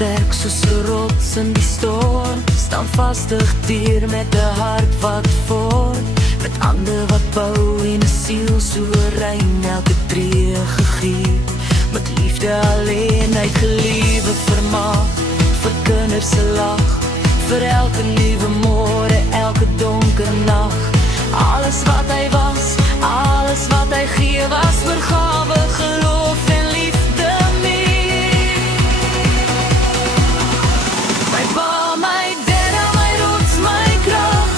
sterk soos 'n rots in die storm, staan vastig deur met 'n hart wat voort, met hande wat bou en 'n siel so rein, elke tree gegee, met liefde alleen uitgelewe vermaak, vir kinders se lag, vir elke nuwe môre, elke donker nag. Alles wat hy was, alles wat hy gee was vir gawe, geloof en liefde meer. My pa, my dadda, my rots, my krag,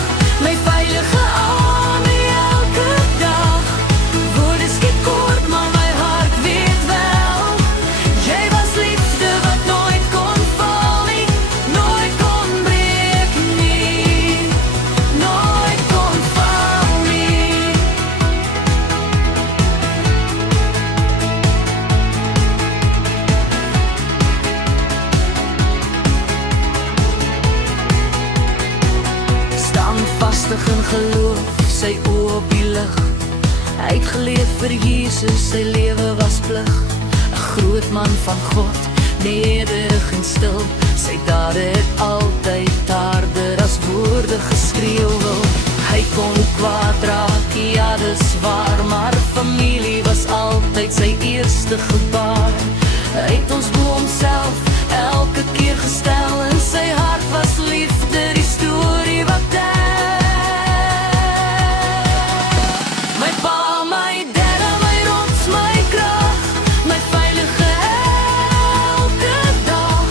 my veilige arme elke dag. Woorde skiet kort, maar my hart weet wel, jy was liefde wat nooit kon val nie, nooit kon breek nie, nooit kon val nie. Staan vastig in geloof, sy oë op die lig. Hy het geleef vir Jesus, sy lewe was plig. 'n Groot man van God, nederig en stil. Sy dade het altyd harder as woorde geskreeu wil. Hy kon kwaad raak, ja dis waar, maar familie was altyd sy eerste gebaar. Hy het ons bo homself elke keer gestel, en sy hart was liefde, die storie wat tel. My pa, my dadda, my rots, my krag, my veilige elke dag.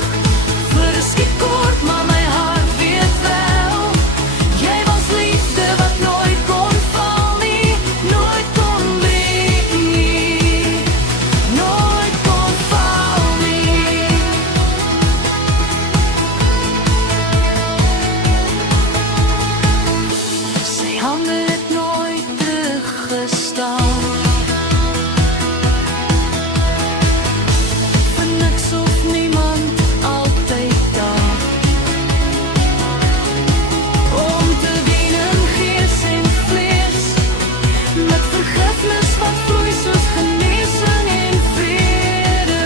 Vir 'n skiet kort, maar my hart weet wel, jy was liefde wat nooit kon val nie, nooit kon breek nie, nooit kon val nie. Sy hande het nooit teruggestaan, vir niks of niemand altyd daar, om te dien in gees en vlees, met vergifnis wat vloei soos genesing en vrede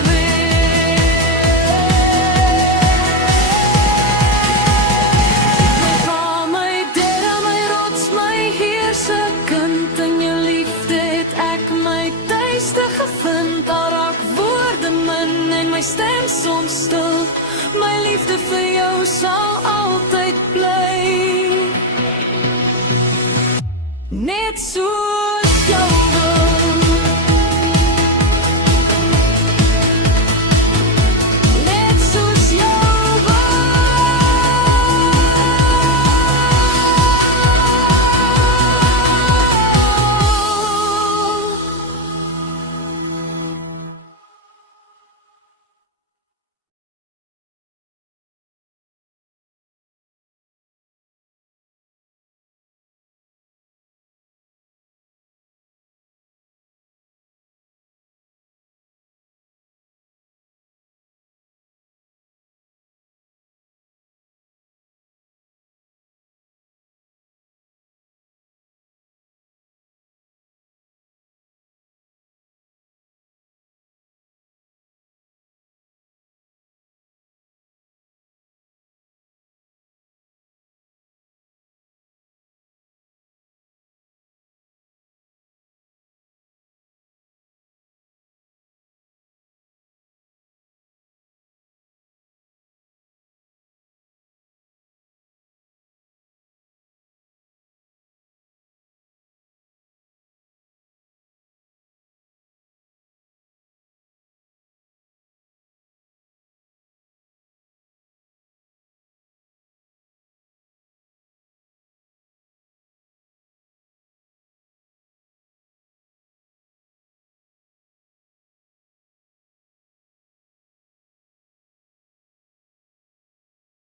My pa, my dadda, my rots, my heerse kind, in jou liefde het ek my tuiste gevind. Daar raak woorde min en my stem soms stil, my liefde vir jou sal altyd bly, net so